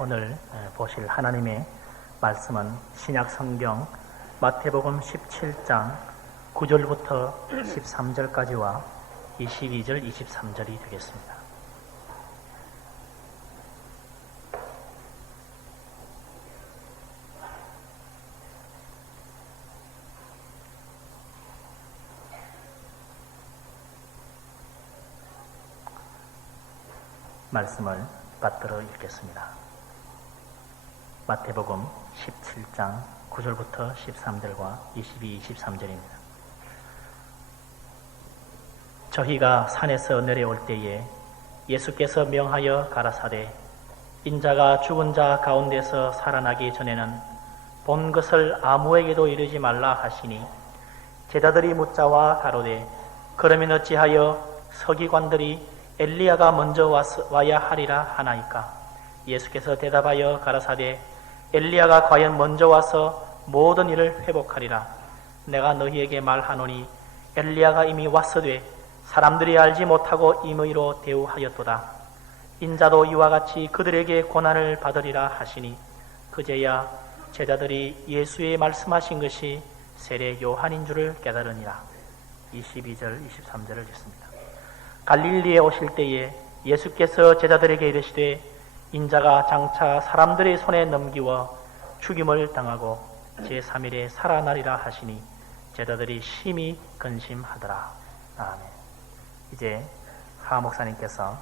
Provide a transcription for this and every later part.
오늘 보실 하나님의 말씀은 신약 성경 마태복음 17장 9절부터 13절까지와 22절, 23절이 되겠습니다. 말씀을 받들어 읽겠습니다. 마태복음 17장 9절부터 13절과 22, 23절입니다. 저희가 산에서 내려올 때에 예수께서 명하여 가라사대 인자가 죽은 자 가운데서 살아나기 전에는 본 것을 아무에게도 이르지 말라 하시니 제자들이 묻자와 가로되 그러면 어찌하여 서기관들이 엘리야가 먼저 와야 하리라 하나이까? 예수께서 대답하여 가라사대 엘리야가 과연 먼저 와서 모든 일을 회복하리라. 내가 너희에게 말하노니 엘리야가 이미 왔으되 사람들이 알지 못하고 임의로 대우하였도다. 인자도 이와 같이 그들에게 고난을 받으리라 하시니 그제야 제자들이 예수의 말씀하신 것이 세례 요한인 줄을 깨달으니라. 22절, 23절을 읽습니다. 갈릴리에 오실 때에 예수께서 제자들에게 이르시되 인자가 장차 사람들의 손에 넘기워 죽임을 당하고 제3일에 살아나리라 하시니 제자들이 심히 근심하더라. 아멘. 이제 하 목사님께서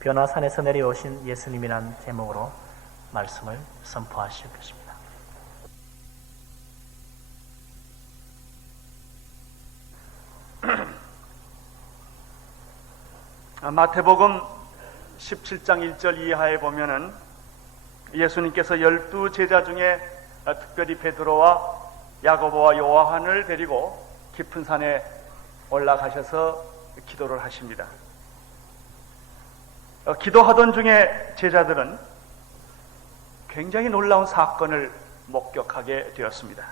변화산에서 내려오신 예수님이란 제목으로 말씀을 선포하실 것입니다. 마태복음 17장 1절 이하에 보면은 예수님께서 12제자 중에 특별히 베드로와 야고보와 요한을 데리고 깊은 산에 올라가셔서 기도를 하십니다. 기도하던 중에 제자들은 굉장히 놀라운 사건을 목격하게 되었습니다.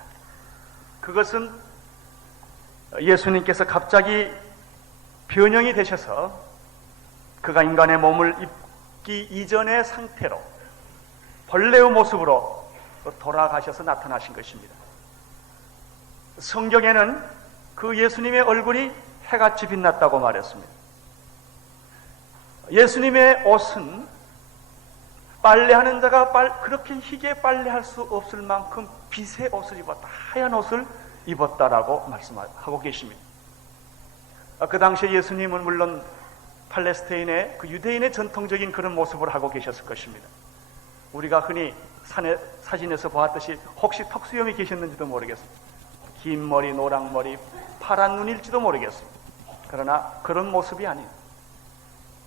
그것은 예수님께서 갑자기 변형이 되셔서 그가 인간의 몸을 입기 이전의 상태로 벌레의 모습으로 돌아가셔서 나타나신 것입니다. 성경에는 그 예수님의 얼굴이 해같이 빛났다고 말했습니다. 예수님의 옷은 빨래하는 자가 그렇게 희게 빨래할 수 없을 만큼 빛의 옷을 입었다, 하얀 옷을 입었다라고 말씀하고 계십니다. 그 당시에 예수님은 물론 팔레스타인의 그 유대인의 전통적인 그런 모습을 하고 계셨을 것입니다. 우리가 흔히 산에 사진에서 보았듯이 혹시 턱수염이 계셨는지도 모르겠습니다. 긴 머리, 노랑머리, 파란 눈일지도 모르겠습니다. 그러나 그런 모습이 아닌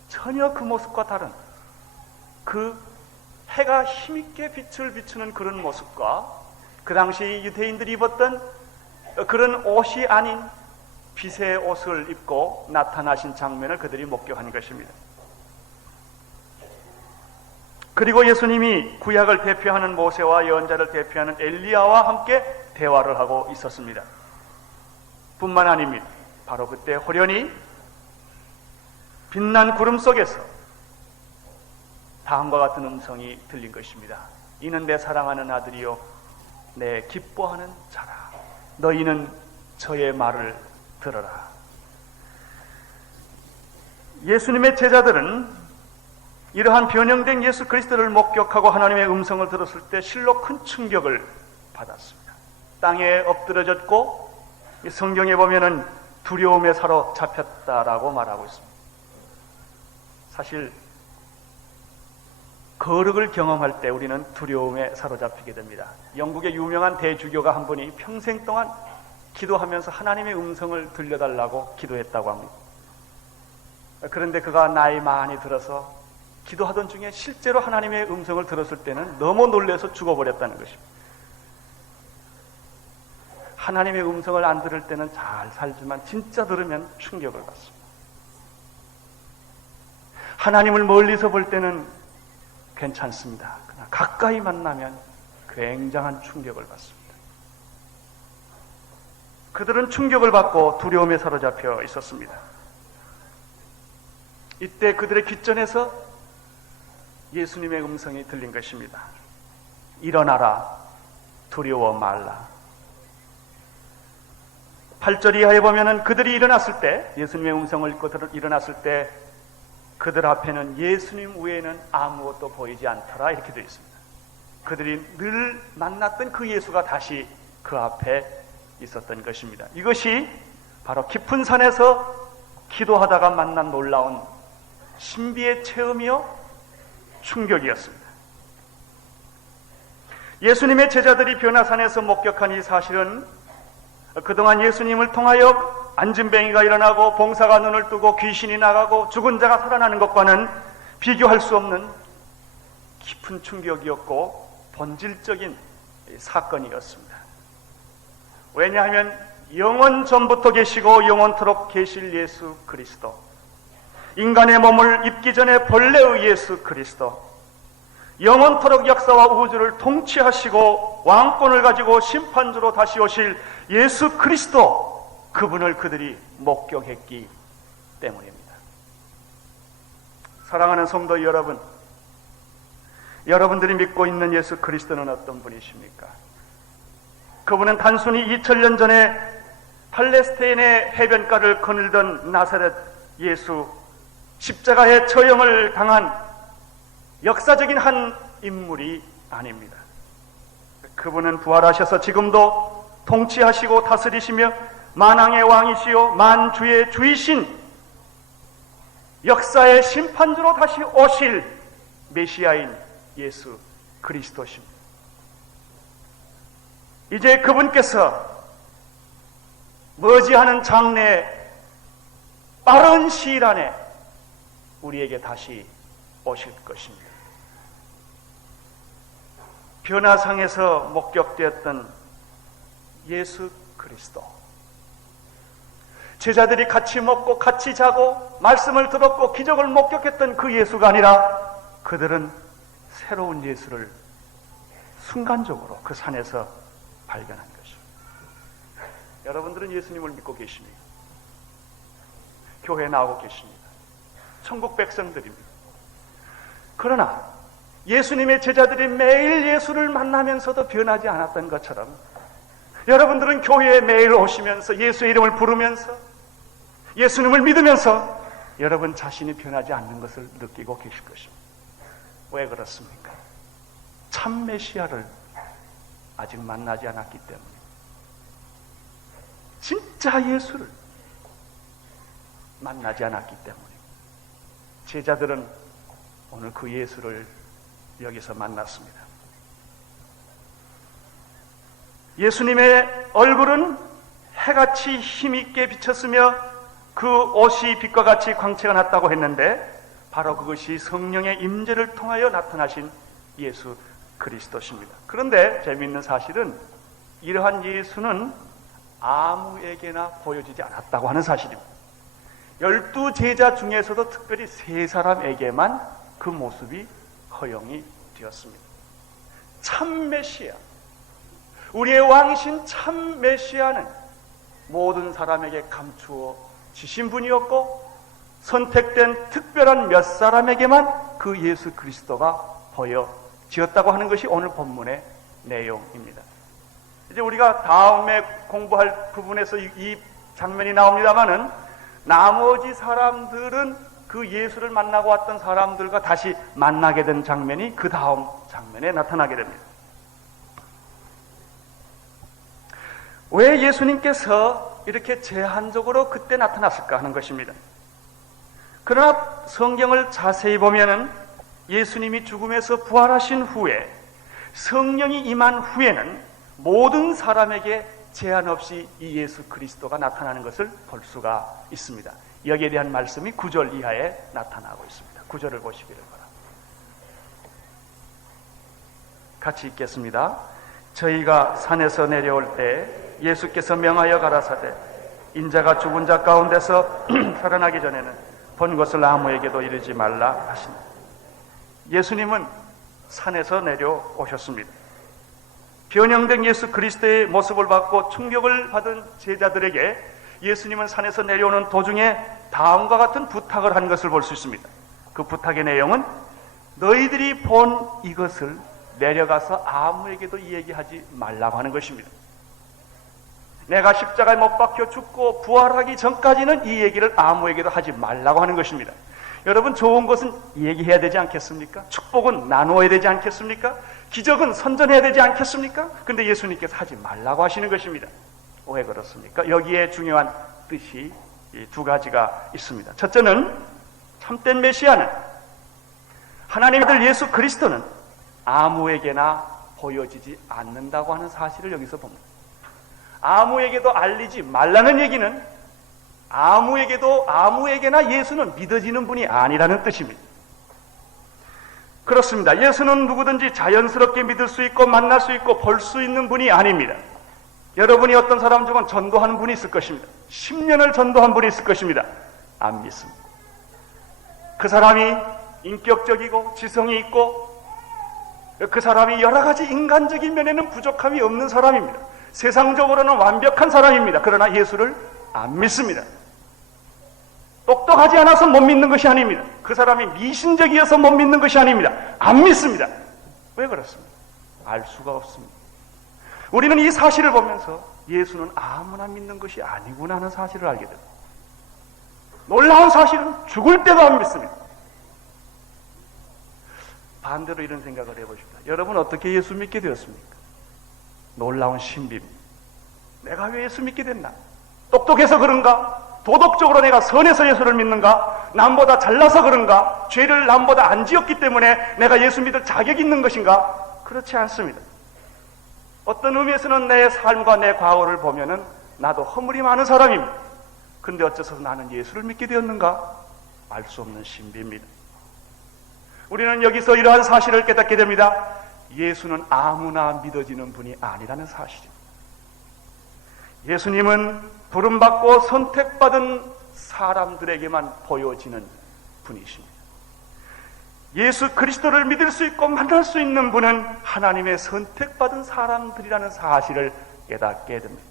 전혀 그 모습과 다른 그 해가 힘있게 빛을 비추는 그런 모습과 그 당시 유대인들이 입었던 그런 옷이 아닌 빛의 옷을 입고 나타나신 장면을 그들이 목격한 것입니다. 그리고 예수님이 구약을 대표하는 모세와 예언자를 대표하는 엘리야와 함께 대화를 하고 있었습니다. 뿐만 아닙니다. 바로 그때 호련히 빛난 구름 속에서 다음과 같은 음성이 들린 것입니다. 이는 내 사랑하는 아들이요 내 기뻐하는 자라. 너희는 저의 말을 들어라. 예수님의 제자들은 이러한 변형된 예수 그리스도를 목격하고 하나님의 음성을 들었을 때 실로 큰 충격을 받았습니다. 땅에 엎드러졌고 성경에 보면은 두려움에 사로잡혔다라고 말하고 있습니다. 사실 거룩을 경험할 때 우리는 두려움에 사로잡히게 됩니다. 영국의 유명한 대주교가 한 분이 평생 동안 기도하면서 하나님의 음성을 들려달라고 기도했다고 합니다. 그런데 그가 나이 많이 들어서 기도하던 중에 실제로 하나님의 음성을 들었을 때는 너무 놀라서 죽어버렸다는 것입니다. 하나님의 음성을 안 들을 때는 잘 살지만 진짜 들으면 충격을 받습니다. 하나님을 멀리서 볼 때는 괜찮습니다. 그러나 가까이 만나면 굉장한 충격을 받습니다. 그들은 충격을 받고 두려움에 사로잡혀 있었습니다. 이때 그들의 귓전에서 예수님의 음성이 들린 것입니다. 일어나라, 두려워 말라. 8절 이하에 보면은 그들이 일어났을 때, 예수님의 음성을 읽고 일어났을 때 그들 앞에는 예수님 외에는 아무것도 보이지 않더라, 이렇게 되어 있습니다. 그들이 늘 만났던 그 예수가 다시 그 앞에 있었던 것입니다. 이것이 바로 깊은 산에서 기도하다가 만난 놀라운 신비의 체험이요 충격이었습니다. 예수님의 제자들이 변화산에서 목격한 이 사실은 그동안 예수님을 통하여 안진뱅이가 일어나고 봉사가 눈을 뜨고 귀신이 나가고 죽은 자가 살아나는 것과는 비교할 수 없는 깊은 충격이었고 본질적인 사건이었습니다. 왜냐하면 영원 전부터 계시고 영원토록 계실 예수 그리스도, 인간의 몸을 입기 전에 본래의 예수 그리스도, 영원토록 역사와 우주를 통치하시고 왕권을 가지고 심판주로 다시 오실 예수 그리스도, 그분을 그들이 목격했기 때문입니다. 사랑하는 성도 여러분, 여러분들이 믿고 있는 예수 그리스도는 어떤 분이십니까? 그분은 단순히 2000년 전에 팔레스타인의 해변가를 거닐던 나사렛 예수, 십자가의 처형을 당한 역사적인 한 인물이 아닙니다. 그분은 부활하셔서 지금도 통치하시고 다스리시며 만왕의 왕이시요 만주의 주이신 역사의 심판주로 다시 오실 메시아인 예수 그리스도십니다. 이제 그분께서 머지않은 장래 빠른 시일 안에 우리에게 다시 오실 것입니다. 변화상에서 목격되었던 예수 그리스도, 제자들이 같이 먹고 같이 자고 말씀을 들었고 기적을 목격했던 그 예수가 아니라 그들은 새로운 예수를 순간적으로 그 산에서 발견한 것입니다. 여러분들은 예수님을 믿고 계십니까? 교회에 나오고 계십니다. 천국 백성들입니다. 그러나 예수님의 제자들이 매일 예수를 만나면서도 변하지 않았던 것처럼 여러분들은 교회에 매일 오시면서 예수의 이름을 부르면서 예수님을 믿으면서 여러분 자신이 변하지 않는 것을 느끼고 계실 것입니다. 왜 그렇습니까? 참 메시아를 아직 만나지 않았기 때문입니다. 진짜 예수를 만나지 않았기 때문입니다. 제자들은 오늘 그 예수를 여기서 만났습니다. 예수님의 얼굴은 해같이 힘있게 비쳤으며 그 옷이 빛과 같이 광채가 났다고 했는데 바로 그것이 성령의 임재를 통하여 나타나신 예수 그리스도십니다. 그런데 재미있는 사실은 이러한 예수는 아무에게나 보여지지 않았다고 하는 사실입니다. 12제자 중에서도 특별히 3사람에게만 그 모습이 허용이 되었습니다. 참 메시아, 우리의 왕이신 참 메시아는 모든 사람에게 감추어 지신 분이었고 선택된 특별한 몇 사람에게만 그 예수 그리스도가 보여지었다고 하는 것이 오늘 본문의 내용입니다. 이제 우리가 다음에 공부할 부분에서 이 장면이 나옵니다마는 나머지 사람들은 그 예수를 만나고 왔던 사람들과 다시 만나게 된 장면이 그 다음 장면에 나타나게 됩니다. 왜 예수님께서 이렇게 제한적으로 그때 나타났을까 하는 것입니다. 그러나 성경을 자세히 보면은 예수님이 죽음에서 부활하신 후에 성령이 임한 후에는 모든 사람에게 제한 없이 이 예수 그리스도가 나타나는 것을 볼 수가 있습니다. 여기에 대한 말씀이 9절 이하에 나타나고 있습니다. 9절을 보시기를 바랍니다. 같이 읽겠습니다. 저희가 산에서 내려올 때 예수께서 명하여 가라사대 인자가 죽은 자 가운데서 살아나기 전에는 본 것을 아무에게도 이르지 말라 하시니, 예수님은 산에서 내려오셨습니다. 변형된 예수 그리스도의 모습을 받고 충격을 받은 제자들에게 예수님은 산에서 내려오는 도중에 다음과 같은 부탁을 한 것을 볼 수 있습니다. 그 부탁의 내용은 너희들이 본 이것을 내려가서 아무에게도 얘기하지 말라고 하는 것입니다. 내가 십자가에 못 박혀 죽고 부활하기 전까지는 이 얘기를 아무에게도 하지 말라고 하는 것입니다. 여러분, 좋은 것은 얘기해야 되지 않겠습니까? 축복은 나누어야 되지 않겠습니까? 기적은 선전해야 되지 않겠습니까? 근데 예수님께서 하지 말라고 하시는 것입니다. 왜 그렇습니까? 여기에 중요한 뜻이 이 두 가지가 있습니다. 첫째는 참된 메시아는, 하나님의 아들 예수 그리스도는 아무에게나 보여지지 않는다고 하는 사실을 여기서 봅니다. 아무에게도 알리지 말라는 얘기는 아무에게나 예수는 믿어지는 분이 아니라는 뜻입니다. 그렇습니다. 예수는 누구든지 자연스럽게 믿을 수 있고 만날 수 있고 볼 수 있는 분이 아닙니다. 여러분이 어떤 사람 중은 전도하는 분이 있을 것입니다. 10년을 전도한 분이 있을 것입니다. 안 믿습니다. 그 사람이 인격적이고 지성이 있고 그 사람이 여러 가지 인간적인 면에는 부족함이 없는 사람입니다. 세상적으로는 완벽한 사람입니다. 그러나 예수를 안 믿습니다. 똑똑하지 않아서 못 믿는 것이 아닙니다. 그 사람이 미신적이어서 못 믿는 것이 아닙니다. 안 믿습니다. 왜 그렇습니까? 알 수가 없습니다. 우리는 이 사실을 보면서 예수는 아무나 믿는 것이 아니구나 하는 사실을 알게 됩니다. 놀라운 사실은 죽을 때도 안 믿습니다. 반대로 이런 생각을 해보십시오. 여러분, 어떻게 예수 믿게 되었습니까? 놀라운 신비입니다. 내가 왜 예수 믿게 됐나? 똑똑해서 그런가? 도덕적으로 내가 선해서 예수를 믿는가? 남보다 잘나서 그런가? 죄를 남보다 안 지었기 때문에 내가 예수 믿을 자격이 있는 것인가? 그렇지 않습니다. 어떤 의미에서는 내 삶과 내 과거를 보면은 나도 허물이 많은 사람입니다. 근데 어째서 나는 예수를 믿게 되었는가? 알 수 없는 신비입니다. 우리는 여기서 이러한 사실을 깨닫게 됩니다. 예수는 아무나 믿어지는 분이 아니라는 사실입니다. 예수님은 부름받고 선택받은 사람들에게만 보여지는 분이십니다. 예수 그리스도를 믿을 수 있고 만날 수 있는 분은 하나님의 선택받은 사람들이라는 사실을 깨닫게 됩니다.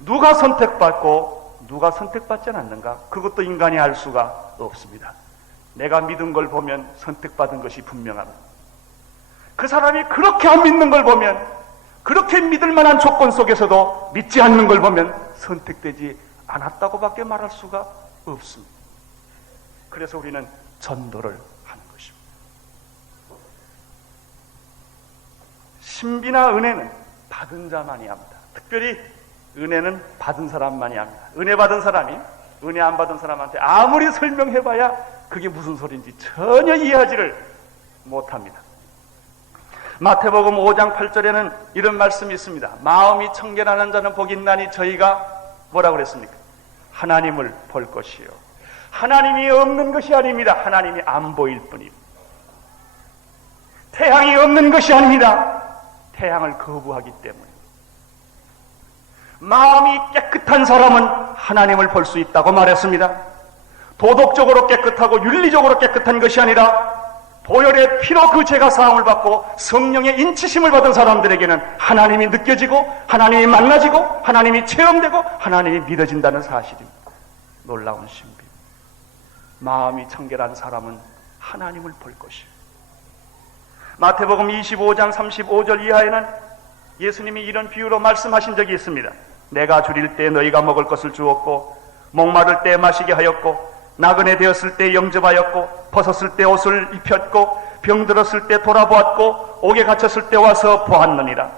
누가 선택받고 누가 선택받지 않았는가? 그것도 인간이 알 수가 없습니다. 내가 믿은 걸 보면 선택받은 것이 분명합니다. 그 사람이 그렇게 안 믿는 걸 보면, 그렇게 믿을 만한 조건 속에서도 믿지 않는 걸 보면 선택되지 않았다고밖에 말할 수가 없습니다. 그래서 우리는 전도를 하는 것입니다. 신비나 은혜는 받은 자만이 합니다. 특별히 은혜는 받은 사람만이 합니다. 은혜 받은 사람이 은혜 안 받은 사람한테 아무리 설명해봐야 그게 무슨 소리인지 전혀 이해하지를 못합니다. 마태복음 5장 8절에는 이런 말씀이 있습니다. 마음이 청결하는 자는 복이 있나니, 저희가 뭐라고 그랬습니까? 하나님을 볼 것이요. 하나님이 없는 것이 아닙니다. 하나님이 안 보일 뿐입니다. 태양이 없는 것이 아닙니다. 태양을 거부하기 때문에. 마음이 깨끗한 사람은 하나님을 볼 수 있다고 말했습니다. 도덕적으로 깨끗하고 윤리적으로 깨끗한 것이 아니라 보혈의 피로 그 죄가 사함을 받고 성령의 인치심을 받은 사람들에게는 하나님이 느껴지고 하나님이 만나지고 하나님이 체험되고 하나님이 믿어진다는 사실입니다. 놀라운 신비. 마음이 청결한 사람은 하나님을 볼 것이에요. 마태복음 25장 35절 이하에는 예수님이 이런 비유로 말씀하신 적이 있습니다. 내가 줄일 때 너희가 먹을 것을 주었고, 목마를 때 마시게 하였고, 나그네 되었을 때 영접하였고, 벗었을 때 옷을 입혔고, 병들었을 때 돌아보았고, 옥에 갇혔을 때 와서 보았느니라.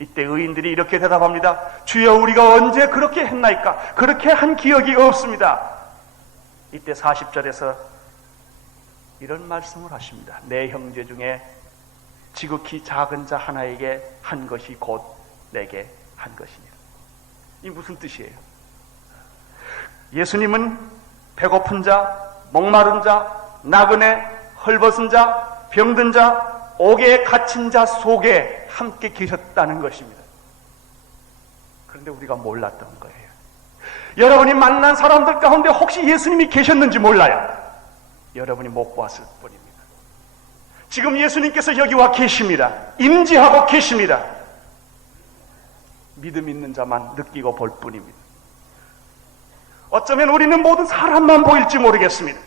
이때 의인들이 이렇게 대답합니다. 주여, 우리가 언제 그렇게 했나이까? 그렇게 한 기억이 없습니다. 이때 40절에서 이런 말씀을 하십니다. 내 형제 중에 지극히 작은 자 하나에게 한 것이 곧 내게 한 것이니라. 이 무슨 뜻이에요? 예수님은 배고픈 자, 목마른 자, 나그네, 헐벗은 자, 병든 자, 옥에 갇힌 자 속에 함께 계셨다는 것입니다. 그런데 우리가 몰랐던 거예요. 여러분이 만난 사람들 가운데 혹시 예수님이 계셨는지 몰라요. 여러분이 못 보았을 뿐입니다. 지금 예수님께서 여기 와 계십니다. 임재하고 계십니다. 믿음 있는 자만 느끼고 볼 뿐입니다. 어쩌면 우리는 모든 사람만 보일지 모르겠습니다.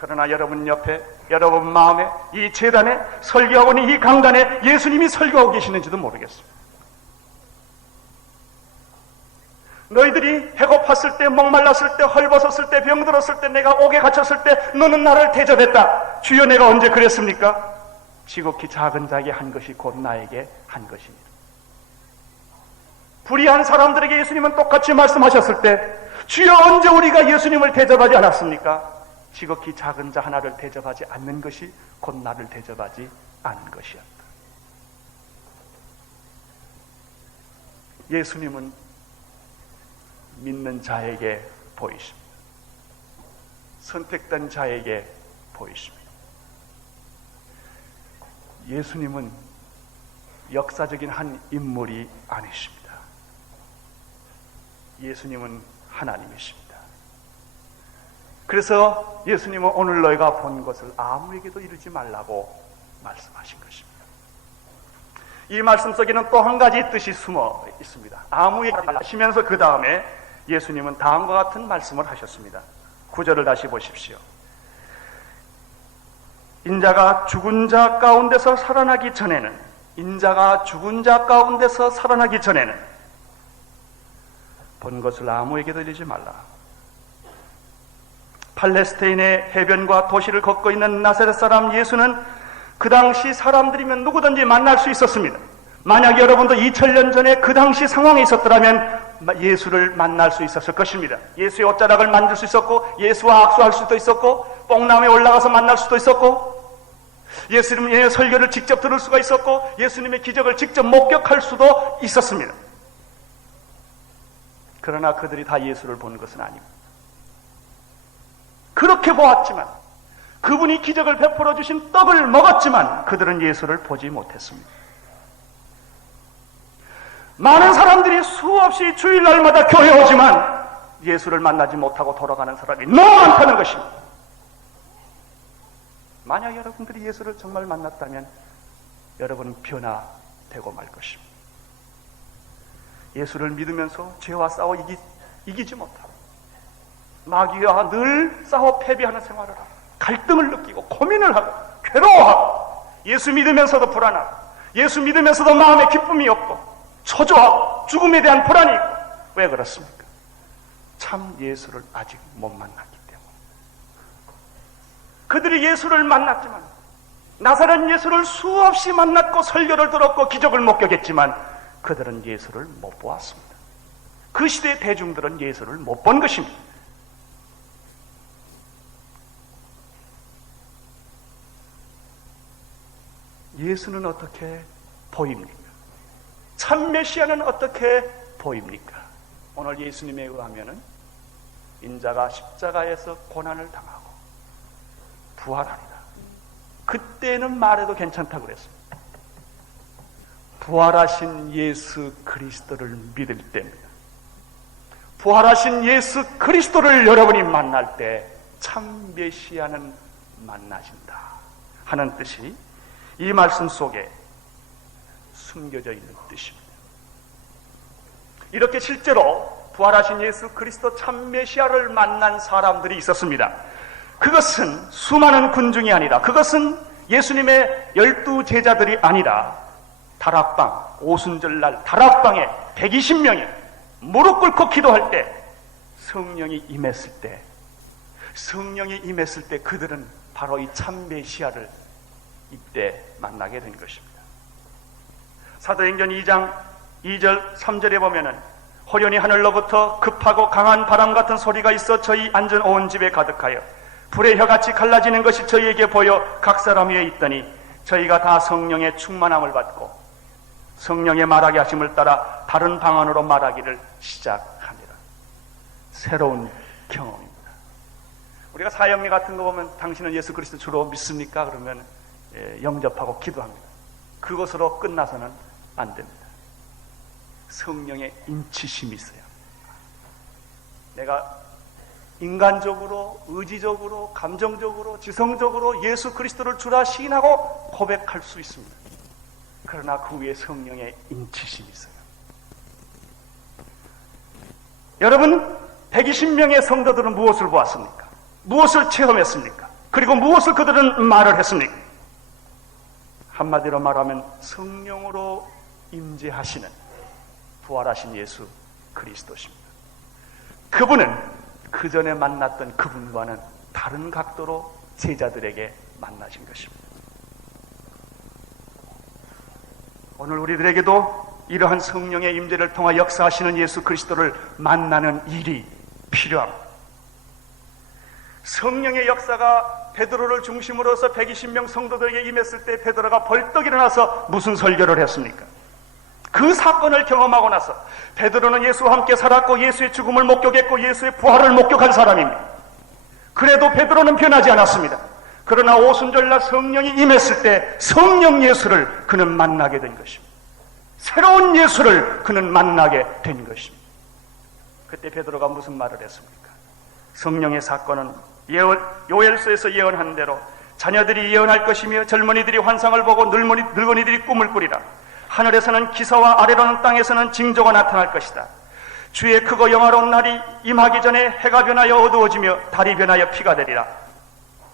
그러나 여러분 옆에, 여러분 마음에, 이 제단에, 설교하고 있는 이 강단에 예수님이 설교하고 계시는지도 모르겠습니다. 너희들이 배고팠을 때, 목말랐을 때, 헐벗었을 때, 병들었을 때, 내가 옥에 갇혔을 때 너는 나를 대접했다. 주여, 내가 언제 그랬습니까? 지극히 작은 자에게 한 것이 곧 나에게 한 것입니다. 불의한 사람들에게 예수님은 똑같이 말씀하셨을 때, 주여, 언제 우리가 예수님을 대접하지 않았습니까? 지극히 작은 자 하나를 대접하지 않는 것이 곧 나를 대접하지 않은 것이었다. 예수님은 믿는 자에게 보이십니다. 선택된 자에게 보이십니다. 예수님은 역사적인 한 인물이 아니십니다. 예수님은 하나님이십니다. 그래서 예수님은 오늘 너희가 본 것을 아무에게도 이루지 말라고 말씀하신 것입니다. 이 말씀 속에는 또 한 가지 뜻이 숨어 있습니다. 아무에게 하시면서 그 다음에 예수님은 다음과 같은 말씀을 하셨습니다. 9절을 다시 보십시오. 인자가 죽은 자 가운데서 살아나기 전에는, 인자가 죽은 자 가운데서 살아나기 전에는 본 것을 아무에게도 이르지 말라. 팔레스타인의 해변과 도시를 걷고 있는 나사렛 사람 예수는 그 당시 사람들이면 누구든지 만날 수 있었습니다. 만약 여러분도 2000년 전에 그 당시 상황에 있었더라면 예수를 만날 수 있었을 것입니다. 예수의 옷자락을 만질 수 있었고, 예수와 악수할 수도 있었고, 뽕나무에 올라가서 만날 수도 있었고, 예수님의 설교를 직접 들을 수가 있었고, 예수님의 기적을 직접 목격할 수도 있었습니다. 그러나 그들이 다 예수를 본 것은 아닙니다. 그렇게 보았지만, 그분이 기적을 베풀어 주신 떡을 먹었지만 그들은 예수를 보지 못했습니다. 많은 사람들이 수없이 주일날마다 교회 오지만 예수를 만나지 못하고 돌아가는 사람이 너무 많다는 것입니다. 만약 여러분들이 예수를 정말 만났다면 여러분은 변화되고 말 것입니다. 예수를 믿으면서 죄와 싸워 이기지 못하고, 마귀와 늘 싸워 패배하는 생활을 하고, 갈등을 느끼고 고민을 하고 괴로워하고, 예수 믿으면서도 불안하고, 예수 믿으면서도 마음에 기쁨이 없고, 초조하고, 죽음에 대한 불안이 있고. 왜 그렇습니까? 참 예수를 아직 못 만났기 때문에. 그들이 예수를 만났지만, 나사렛 예수를 수없이 만났고 설교를 들었고 기적을 목격했지만 그들은 예수를 못 보았습니다. 그 시대의 대중들은 예수를 못 본 것입니다. 예수는 어떻게 보입니까? 참 메시아는 어떻게 보입니까? 오늘 예수님에 의하면은 인자가 십자가에서 고난을 당하고 부활하리라. 그때는 말해도 괜찮다고 그랬습니다. 부활하신 예수 그리스도를 믿을 때입니다. 부활하신 예수 그리스도를 여러분이 만날 때 참 메시아는 만나신다 하는 뜻이 이 말씀 속에 숨겨져 있는 뜻입니다. 이렇게 실제로 부활하신 예수 그리스도 참 메시아를 만난 사람들이 있었습니다. 그것은 수많은 군중이 아니라, 그것은 예수님의 12 제자들이 아니라 다락방, 오순절날 다락방에 120명이 무릎 꿇고 기도할 때 성령이 임했을 때 그들은 바로 이 참 메시아를 이때 만나게 된 것입니다. 사도행전 2장 2절 3절에 보면은 호련히 하늘로부터 급하고 강한 바람 같은 소리가 있어 저희 앉은 온 집에 가득하여 불의 혀같이 갈라지는 것이 저희에게 보여 각 사람 위에 있더니 저희가 다 성령의 충만함을 받고 성령의 말하게 하심을 따라 다른 방언으로 말하기를 시작합니다. 새로운 경험입니다. 우리가 사형리 같은 거 보면 당신은 예수 그리스도 주로 믿습니까? 그러면 영접하고 기도합니다. 그것으로 끝나서는 안 됩니다. 성령의 인치심이 있어요. 내가 인간적으로, 의지적으로, 감정적으로, 지성적으로 예수 그리스도를 주라 시인하고 고백할 수 있습니다. 그러나 그 위에 성령의 인치심이 있어요. 여러분, 120명의 성도들은 무엇을 보았습니까? 무엇을 체험했습니까? 그리고 무엇을 그들은 말을 했습니까? 한마디로 말하면 성령으로 임재하시는 부활하신 예수 그리스도십니다. 그분은 그 전에 만났던 그분과는 다른 각도로 제자들에게 만나신 것입니다. 오늘 우리들에게도 이러한 성령의 임재를 통하 역사하시는 예수 그리스도를 만나는 일이 필요합니다. 성령의 역사가 베드로를 중심으로 해서 120명 성도들에게 임했을 때 베드로가 벌떡 일어나서 무슨 설교를 했습니까? 그 사건을 경험하고 나서 베드로는 예수와 함께 살았고 예수의 죽음을 목격했고 예수의 부활을 목격한 사람입니다. 그래도 베드로는 변하지 않았습니다. 그러나 오순절날 성령이 임했을 때 성령 예수를 그는 만나게 된 것입니다. 새로운 예수를 그는 만나게 된 것입니다. 그때 베드로가 무슨 말을 했습니까? 성령의 사건은 요엘서에서 예언한 대로 자녀들이 예언할 것이며 젊은이들이 환상을 보고 늙은이들이 꿈을 꾸리라. 하늘에서는 기사와 아래로는 땅에서는 징조가 나타날 것이다. 주의 크고 영화로운 날이 임하기 전에 해가 변하여 어두워지며 달이 변하여 피가 되리라.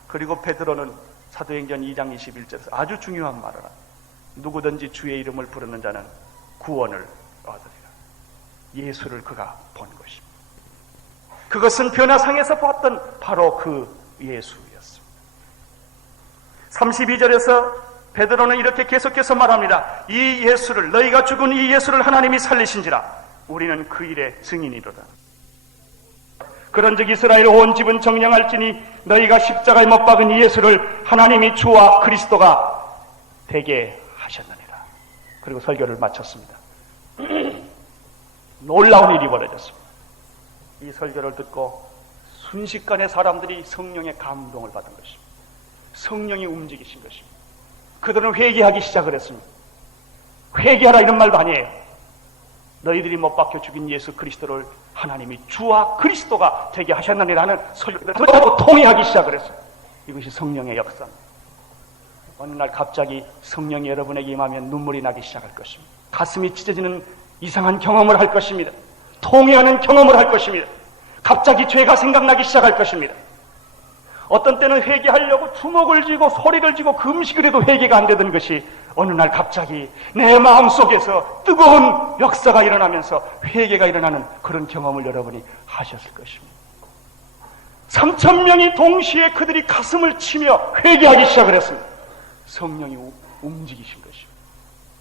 그리고 베드로는 사도행전 2장 21절에서 아주 중요한 말을 합니다. 누구든지 주의 이름을 부르는 자는 구원을 얻으리라. 예수를 그가 본 것입니다. 그것은 변화상에서 봤던 바로 그 예수였습니다. 32절에서 베드로는 이렇게 계속해서 말합니다. 이 예수를, 너희가 죽은 이 예수를 하나님이 살리신지라 우리는 그 일의 증인이로다. 그런즉 이스라엘 온 집은 정령할지니 너희가 십자가에 못 박은 이 예수를 하나님이 주와 그리스도가 되게 하셨느니라. 그리고 설교를 마쳤습니다. 놀라운 일이 벌어졌습니다. 이 설교를 듣고 순식간에 사람들이 성령의 감동을 받은 것입니다. 성령이 움직이신 것입니다. 그들은 회개하기 시작을 했습니다. 회개하라 이런 말도 아니에요. 너희들이 못 박혀 죽인 예수 그리스도를 하나님이 주와 그리스도가 되게 하셨느니라는 설교를 듣고 통회하기 시작을 했어요. 이것이 성령의 역사입니다. 어느 날 갑자기 성령이 여러분에게 임하면 눈물이 나기 시작할 것입니다. 가슴이 찢어지는 이상한 경험을 할 것입니다. 통회하는 경험을 할 것입니다. 갑자기 죄가 생각나기 시작할 것입니다. 어떤 때는 회개하려고 주먹을 쥐고 소리를 지고 금식을 해도 회개가 안 되던 것이 어느 날 갑자기 내 마음속에서 뜨거운 역사가 일어나면서 회개가 일어나는 그런 경험을 여러분이 하셨을 것입니다. 3,000명이 동시에 그들이 가슴을 치며 회개하기 시작을 했습니다. 성령이 움직이신 것입니다.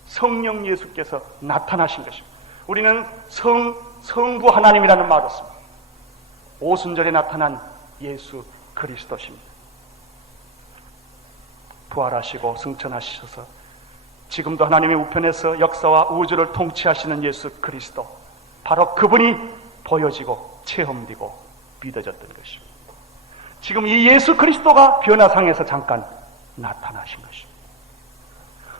성령 예수께서 나타나신 것입니다. 우리는 성부 하나님이라는 말을 씁니다. 오순절에 나타난 예수 그리스도십니다. 부활하시고 승천하셔서 지금도 하나님의 우편에서 역사와 우주를 통치하시는 예수 그리스도, 바로 그분이 보여지고 체험되고 믿어졌던 것입니다. 지금 이 예수 그리스도가 변화상에서 잠깐 나타나신 것입니다.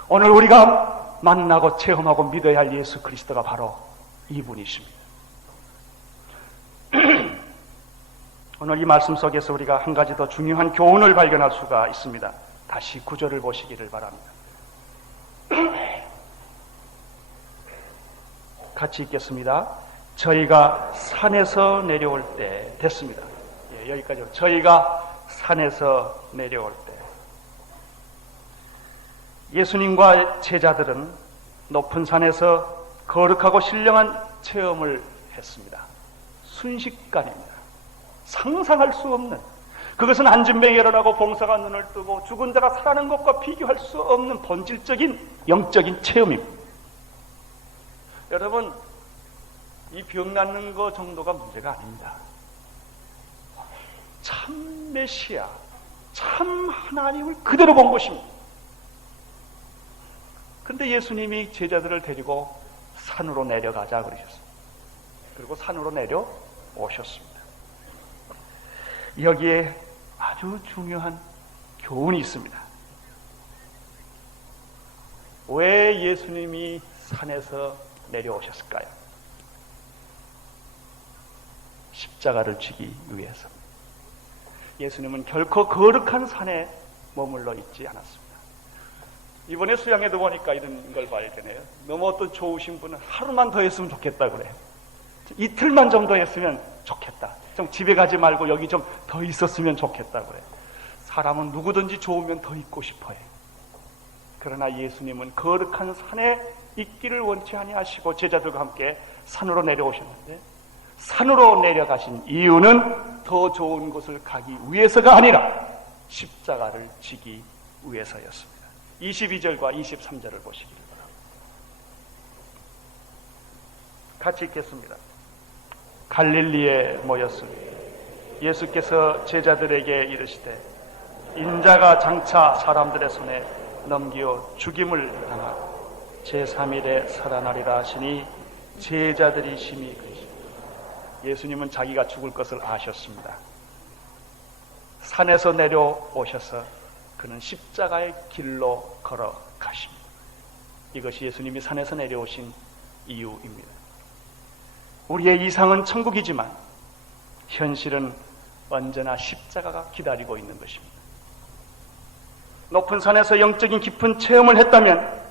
오늘 우리가 만나고 체험하고 믿어야 할 예수 그리스도가 바로 이분이십니다. 오늘 이 말씀 속에서 우리가 한 가지 더 중요한 교훈을 발견할 수가 있습니다. 다시 구절을 보시기를 바랍니다. 같이 읽겠습니다. 저희가 산에서 내려올 때 됐습니다. 예, 여기까지요. 저희가 산에서 내려올 때 예수님과 제자들은 높은 산에서 거룩하고 신령한 체험을 했습니다. 순식간입니다. 상상할 수 없는, 그것은 안진뱅이 일어나고 봉사가 눈을 뜨고 죽은 자가 살아나는 것과 비교할 수 없는 본질적인 영적인 체험입니다. 여러분, 이 병 낫는 거 정도가 문제가 아닙니다. 참 메시아, 참 하나님을 그대로 본 것입니다. 그런데 예수님이 제자들을 데리고 산으로 내려가자 그러셨습니다. 그리고 산으로 내려오셨습니다. 여기에 아주 중요한 교훈이 있습니다. 왜 예수님이 산에서 내려오셨을까요? 십자가를 지기 위해서. 예수님은 결코 거룩한 산에 머물러 있지 않았습니다. 이번에 수양회도 보니까 이런 걸 발견해요. 너무 어떤 좋으신 분은 하루만 더 했으면 좋겠다 그래요. 이틀만 좀 더 했으면 좋겠다. 좀 집에 가지 말고 여기 좀 더 있었으면 좋겠다 그래요. 사람은 누구든지 좋으면 더 있고 싶어요. 그러나 예수님은 거룩한 산에 있기를 원치 아니하시고 제자들과 함께 산으로 내려오셨는데, 산으로 내려가신 이유는 더 좋은 곳을 가기 위해서가 아니라 십자가를 지기 위해서였습니다. 22절과 23절을 보시기를 바랍니다. 같이 읽겠습니다. 갈릴리에 모였으니 예수께서 제자들에게 이르시되 인자가 장차 사람들의 손에 넘겨 죽임을 당하고 제3일에 살아나리라 하시니 제자들이 심히 근심합니다. 예수님은 자기가 죽을 것을 아셨습니다. 산에서 내려오셔서 그는 십자가의 길로 걸어가십니다. 이것이 예수님이 산에서 내려오신 이유입니다. 우리의 이상은 천국이지만 현실은 언제나 십자가가 기다리고 있는 것입니다. 높은 산에서 영적인 깊은 체험을 했다면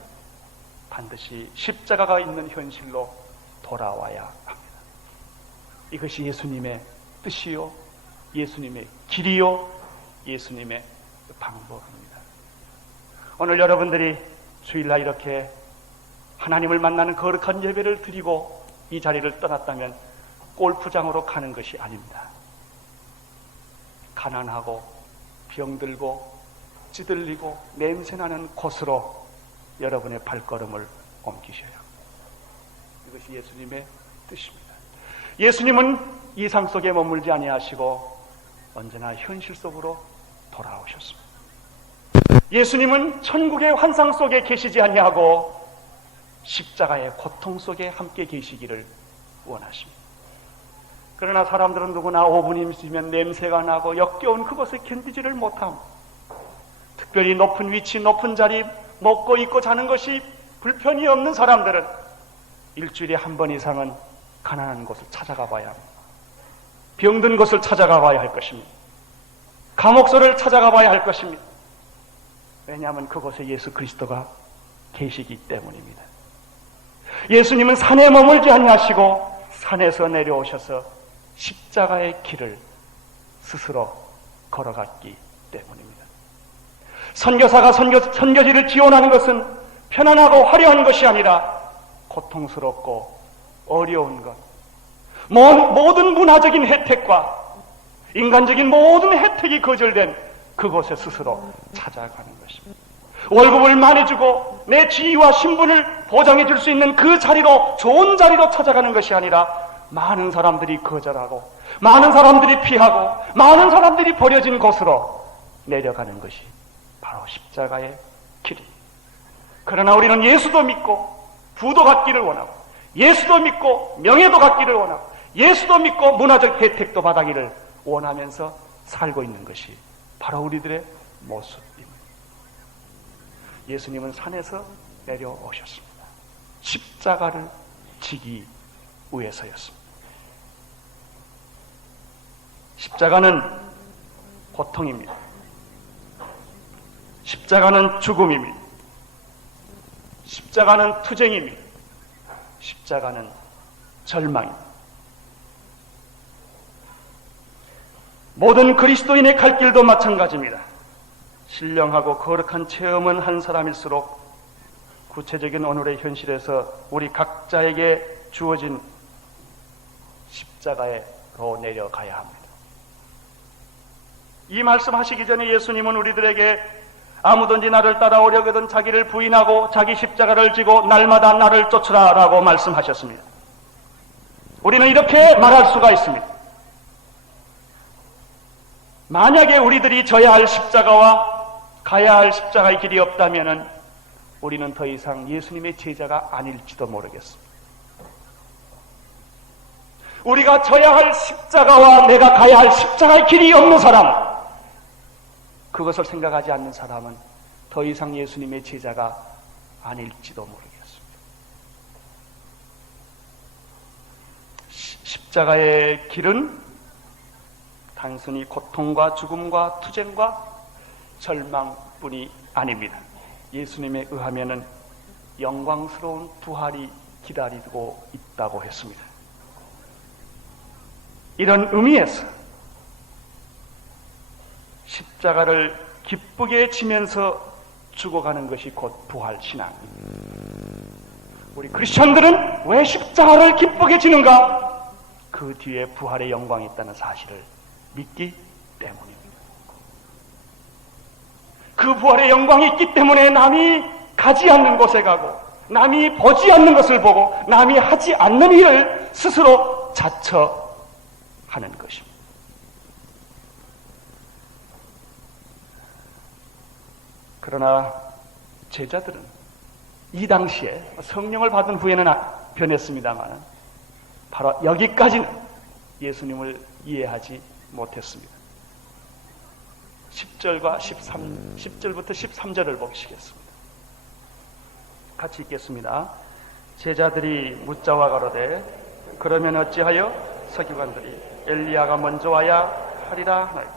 반드시 십자가가 있는 현실로 돌아와야 합니다. 이것이 예수님의 뜻이요, 예수님의 길이요, 예수님의 방법입니다. 오늘 여러분들이 주일날 이렇게 하나님을 만나는 거룩한 예배를 드리고 이 자리를 떠났다면 골프장으로 가는 것이 아닙니다. 가난하고 병들고 찌들리고 냄새나는 곳으로 여러분의 발걸음을 옮기셔야 합니다. 이것이 예수님의 뜻입니다. 예수님은 이상 속에 머물지 아니하시고 언제나 현실 속으로 돌아오셨습니다. 예수님은 천국의 환상 속에 계시지 아니하고 십자가의 고통 속에 함께 계시기를 원하십니다. 그러나 사람들은 누구나 5분 있으면 냄새가 나고 역겨운 그것에 견디지를 못함. 특별히 높은 위치, 높은 자리, 먹고 입고 자는 것이 불편이 없는 사람들은 일주일에 한 번 이상은 가난한 곳을 찾아가 봐야 합니다. 병든 곳을 찾아가 봐야 할 것입니다. 감옥소를 찾아가 봐야 할 것입니다. 왜냐하면 그곳에 예수 그리스도가 계시기 때문입니다. 예수님은 산에 머물지 아니하시고 산에서 내려오셔서 십자가의 길을 스스로 걸어갔기 때문입니다. 선교사가 선교지를 지원하는 것은 편안하고 화려한 것이 아니라 고통스럽고 어려운 것, 모든 문화적인 혜택과 인간적인 모든 혜택이 거절된 그곳에 스스로 찾아가는 것입니다. 월급을 많이 주고 내 지위와 신분을 보장해 줄 수 있는 그 자리로, 좋은 자리로 찾아가는 것이 아니라 많은 사람들이 거절하고 많은 사람들이 피하고 많은 사람들이 버려진 곳으로 내려가는 것이 바로 십자가의 길입니다. 그러나 우리는 예수도 믿고 부도 갖기를 원하고 예수도 믿고 명예도 갖기를 원하고 예수도 믿고 문화적 혜택도 받기를 원하면서 살고 있는 것이 바로 우리들의 모습입니다. 예수님은 산에서 내려오셨습니다. 십자가를 지기 위해서였습니다. 십자가는 고통입니다. 십자가는 죽음입니다. 십자가는 투쟁입니다. 십자가는 절망입니다. 모든 그리스도인의 갈 길도 마찬가지입니다. 신령하고 거룩한 체험은 한 사람일수록 구체적인 오늘의 현실에서 우리 각자에게 주어진 십자가로 내려가야 합니다. 이 말씀하시기 전에 예수님은 우리들에게 아무든지 나를 따라오려거든 자기를 부인하고 자기 십자가를 지고 날마다 나를 쫓으라 라고 말씀하셨습니다. 우리는 이렇게 말할 수가 있습니다. 만약에 우리들이 져야 할 십자가와 가야 할 십자가의 길이 없다면 우리는 더 이상 예수님의 제자가 아닐지도 모르겠습니다. 우리가 져야 할 십자가와 내가 가야 할 십자가의 길이 없는 사람, 그것을 생각하지 않는 사람은 더 이상 예수님의 제자가 아닐지도 모르겠습니다. 십자가의 길은 단순히 고통과 죽음과 투쟁과 절망뿐이 아닙니다. 예수님에 의하면은 영광스러운 부활이 기다리고 있다고 했습니다. 이런 의미에서 십자가를 기쁘게 지면서 죽어가는 것이 곧 부활신앙입니다. 우리 크리스천들은 왜 십자가를 기쁘게 지는가? 그 뒤에 부활의 영광이 있다는 사실을 믿기 때문입니다. 그 부활의 영광이 있기 때문에 남이 가지 않는 곳에 가고, 남이 보지 않는 것을 보고, 남이 하지 않는 일을 스스로 자처하는 것입니다. 그러나 제자들은 이 당시에 성령을 받은 후에는 변했습니다만 바로 여기까지는 예수님을 이해하지 못했습니다. 10절부터 13절을 보시겠습니다. 같이 읽겠습니다. 제자들이 묻자와 가로되 그러면 어찌하여 서기관들이 엘리야가 먼저 와야 하리라 하나요?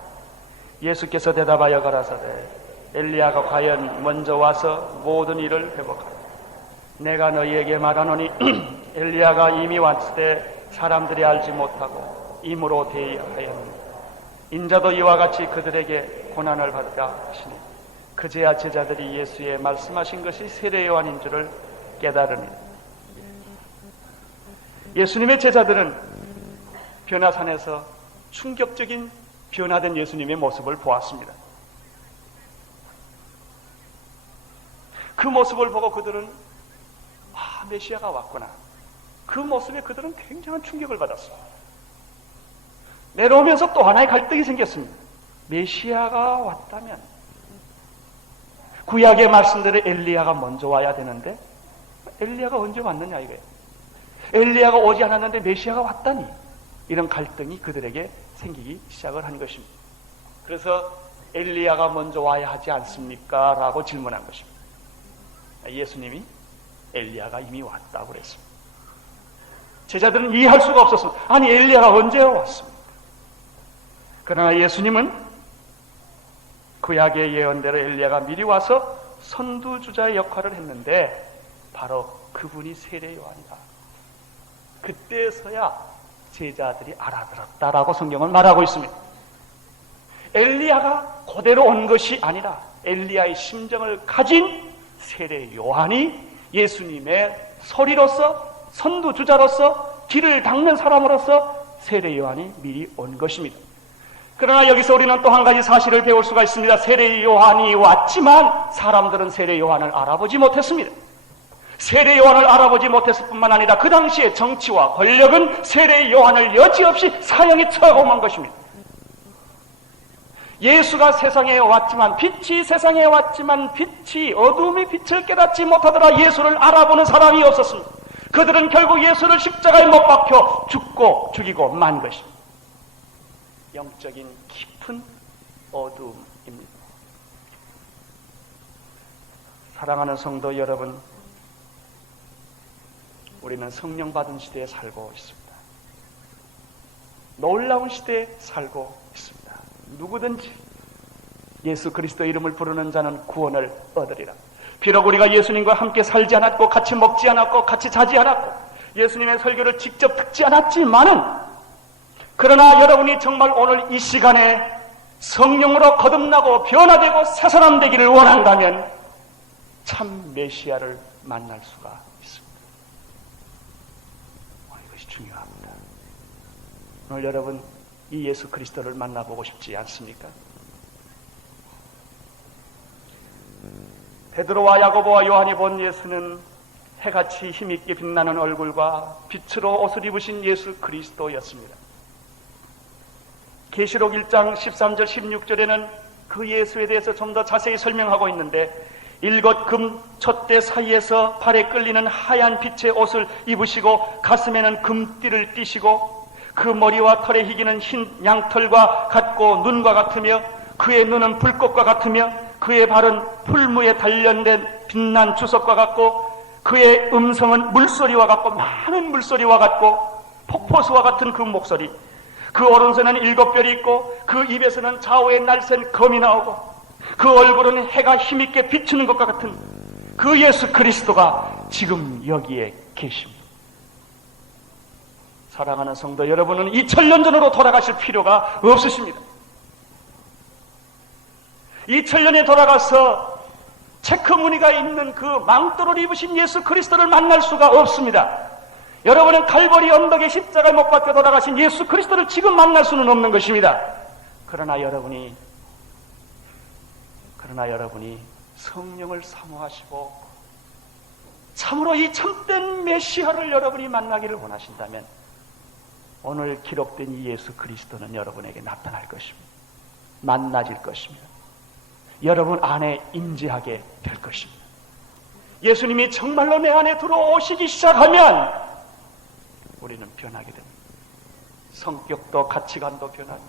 예수께서 대답하여 가라사대 엘리야가 과연 먼저 와서 모든 일을 회복하라. 내가 너희에게 말하노니 엘리야가 이미 왔을 때 사람들이 알지 못하고 임으로 대하였느니 인자도 이와 같이 그들에게 고난을 받으라 하시니 그제야 제자들이 예수의 말씀하신 것이 세례 요한인 줄을 깨달으니 예수님의 제자들은 변화산에서 충격적인 변화된 예수님의 모습을 보았습니다. 그 모습을 보고 그들은 메시아가 왔구나. 그 모습에 그들은 굉장한 충격을 받았습니다. 내려오면서 또 하나의 갈등이 생겼습니다. 메시아가 왔다면 구약의 말씀대로 엘리야가 먼저 와야 되는데 엘리야가 언제 왔느냐 이거예요. 엘리야가 오지 않았는데 메시아가 왔다니 이런 갈등이 그들에게 생기기 시작을 한 것입니다. 그래서 엘리야가 먼저 와야 하지 않습니까? 라고 질문한 것입니다. 예수님이 엘리야가 이미 왔다고 그랬습니다. 제자들은 이해할 수가 없었습니다. 아니 엘리야가 언제 왔습니까? 그러나 예수님은 구약의 예언대로 엘리야가 미리 와서 선두주자의 역할을 했는데 바로 그분이 세례 요한이다. 그때서야 제자들이 알아들었다라고 성경은 말하고 있습니다. 엘리야가 그대로 온 것이 아니라 엘리야의 심정을 가진 세례 요한이 예수님의 소리로서 선두주자로서 길을 닦는 사람으로서 세례 요한이 미리 온 것입니다. 그러나 여기서 우리는 또 한 가지 사실을 배울 수가 있습니다. 세례 요한이 왔지만 사람들은 세례 요한을 알아보지 못했습니다. 세례 요한을 알아보지 못했을 뿐만 아니라 그 당시의 정치와 권력은 세례 요한을 여지없이 사형에 처하고만 것입니다. 예수가 세상에 왔지만 빛이 세상에 왔지만 빛이 어둠이 빛을 깨닫지 못하더라 예수를 알아보는 사람이 없었습니다. 그들은 결국 예수를 십자가에 못 박혀 죽고 죽이고 만 것입니다. 영적인 깊은 어둠입니다. 사랑하는 성도 여러분, 우리는 성령 받은 시대에 살고 있습니다. 놀라운 시대에 살고 있습니다. 누구든지 예수 그리스도 이름을 부르는 자는 구원을 얻으리라. 비록 우리가 예수님과 함께 살지 않았고 같이 먹지 않았고 같이 자지 않았고 예수님의 설교를 직접 듣지 않았지만은 그러나 여러분이 정말 오늘 이 시간에 성령으로 거듭나고 변화되고 새 사람 되기를 원한다면 참 메시아를 만날 수가 있습니다. 이것이 중요합니다. 오늘 여러분 이 예수 그리스도를 만나보고 싶지 않습니까? 베드로와 야고보와 요한이 본 예수는 해같이 힘있게 빛나는 얼굴과 빛으로 옷을 입으신 예수 그리스도였습니다. 계시록 1장 13절 16절에는 그 예수에 대해서 좀 더 자세히 설명하고 있는데 일곱 금 촛대 사이에서 발에 끌리는 하얀 빛의 옷을 입으시고 가슴에는 금띠를 띠시고 그 머리와 털의 희기는 흰 양털과 같고 눈과 같으며 그의 눈은 불꽃과 같으며 그의 발은 풀무에 단련된 빛난 주석과 같고 그의 음성은 물소리와 같고 많은 물소리와 같고 폭포수와 같은 그 목소리 그 오른손에는 7별이 있고 그 입에서는 좌우에 날쌘 검이 나오고 그 얼굴은 해가 힘있게 비추는 것과 같은 그 예수 그리스도가 지금 여기에 계십니다. 사랑하는 성도 여러분은 2000년 전으로 돌아가실 필요가 없으십니다. 2000년에 돌아가서 체크 무늬가 있는 그 망토를 입으신 예수 그리스도를 만날 수가 없습니다. 여러분은 칼보리 언덕에 십자가에 못 박혀 돌아가신 예수 그리스도를 지금 만날 수는 없는 것입니다. 그러나 여러분이 성령을 사모하시고 참으로 이 참된 메시아를 여러분이 만나기를 원하신다면 오늘 기록된 이 예수 그리스도는 여러분에게 나타날 것입니다. 만나질 것입니다. 여러분 안에 임재하게 될 것입니다. 예수님이 정말로 내 안에 들어오시기 시작하면 우리는 변하게 됩니다. 성격도 가치관도 변하고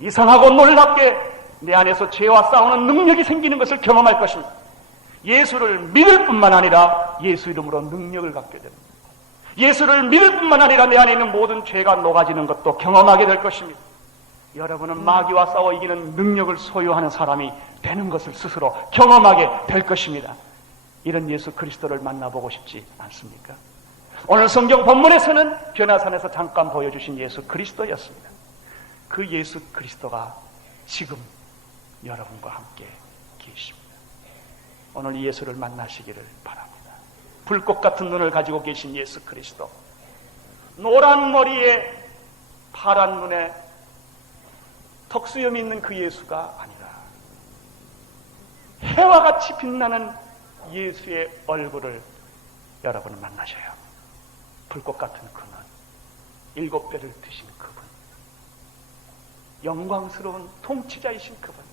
이상하고 놀랍게 내 안에서 죄와 싸우는 능력이 생기는 것을 경험할 것입니다. 예수를 믿을 뿐만 아니라 예수 이름으로 능력을 갖게 됩니다. 예수를 믿을 뿐만 아니라 내 안에 있는 모든 죄가 녹아지는 것도 경험하게 될 것입니다. 여러분은 마귀와 싸워 이기는 능력을 소유하는 사람이 되는 것을 스스로 경험하게 될 것입니다. 이런 예수 그리스도를 만나보고 싶지 않습니까? 오늘 성경 본문에서는 변화산에서 잠깐 보여주신 예수 그리스도였습니다. 그 예수 그리스도가 지금 여러분과 함께 계십니다. 오늘 이 예수를 만나시기를 바랍니다. 불꽃 같은 눈을 가지고 계신 예수 그리스도, 노란 머리에 파란 눈에 턱수염이 있는 그 예수가 아니라 해와 같이 빛나는 예수의 얼굴을 여러분은 만나셔야 합니다. 불꽃 같은 그 눈, 7배를 드신 그분, 영광스러운 통치자이신 그분,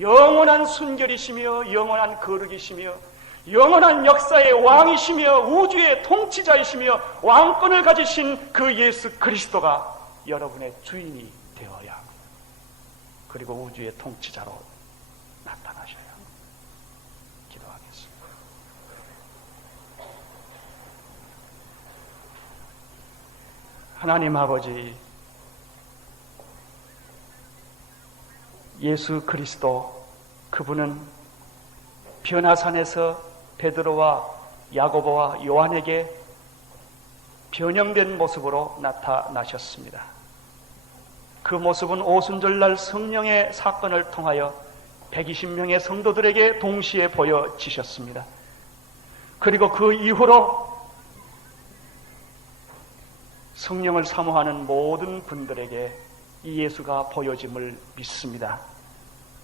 영원한 순결이시며 영원한 거룩이시며 영원한 역사의 왕이시며 우주의 통치자이시며 왕권을 가지신 그 예수 그리스도가 여러분의 주인이 되어야 합니다. 그리고 우주의 통치자로 나타나셔야 합니다. 기도하겠습니다. 하나님 아버지, 예수 그리스도, 그분은 변화산에서 베드로와 야고보와 요한에게 변형된 모습으로 나타나셨습니다. 그 모습은 오순절날 성령의 사건을 통하여 120명의 성도들에게 동시에 보여지셨습니다. 그리고 그 이후로 성령을 사모하는 모든 분들에게 이 예수가 보여짐을 믿습니다.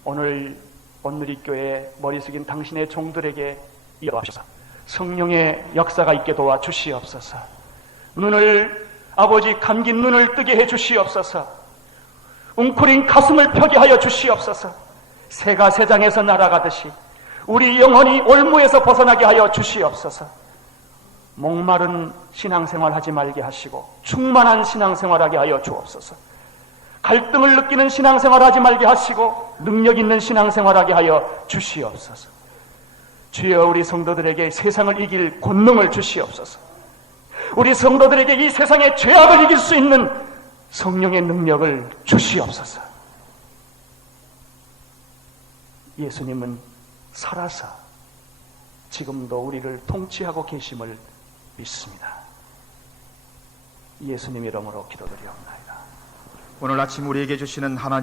오늘 온누리교회 머리 숙인 당신의 종들에게 이어하셔서 성령의 역사가 있게 도와 주시옵소서. 눈을, 아버지 감긴 눈을 뜨게 해 주시옵소서. 웅크린 가슴을 펴게 하여 주시옵소서. 새가 새장에서 날아가듯이 우리 영혼이 올무에서 벗어나게 하여 주시옵소서. 목마른 신앙생활 하지 말게 하시고 충만한 신앙생활하게 하여 주옵소서. 갈등을 느끼는 신앙생활 하지 말게 하시고 능력 있는 신앙생활하게 하여 주시옵소서. 주여, 우리 성도들에게 세상을 이길 권능을 주시옵소서. 우리 성도들에게 이 세상의 죄악을 이길 수 있는 성령의 능력을 주시옵소서. 예수님은 살아서 지금도 우리를 통치하고 계심을 믿습니다. 예수님 이름으로 기도드리옵나이다. 오늘 아침 우리에게 주시는 하나님